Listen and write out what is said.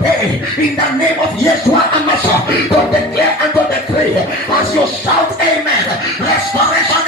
today in the name of Yeshua HaMashiach to declare and to decree as you shout amen. Restoration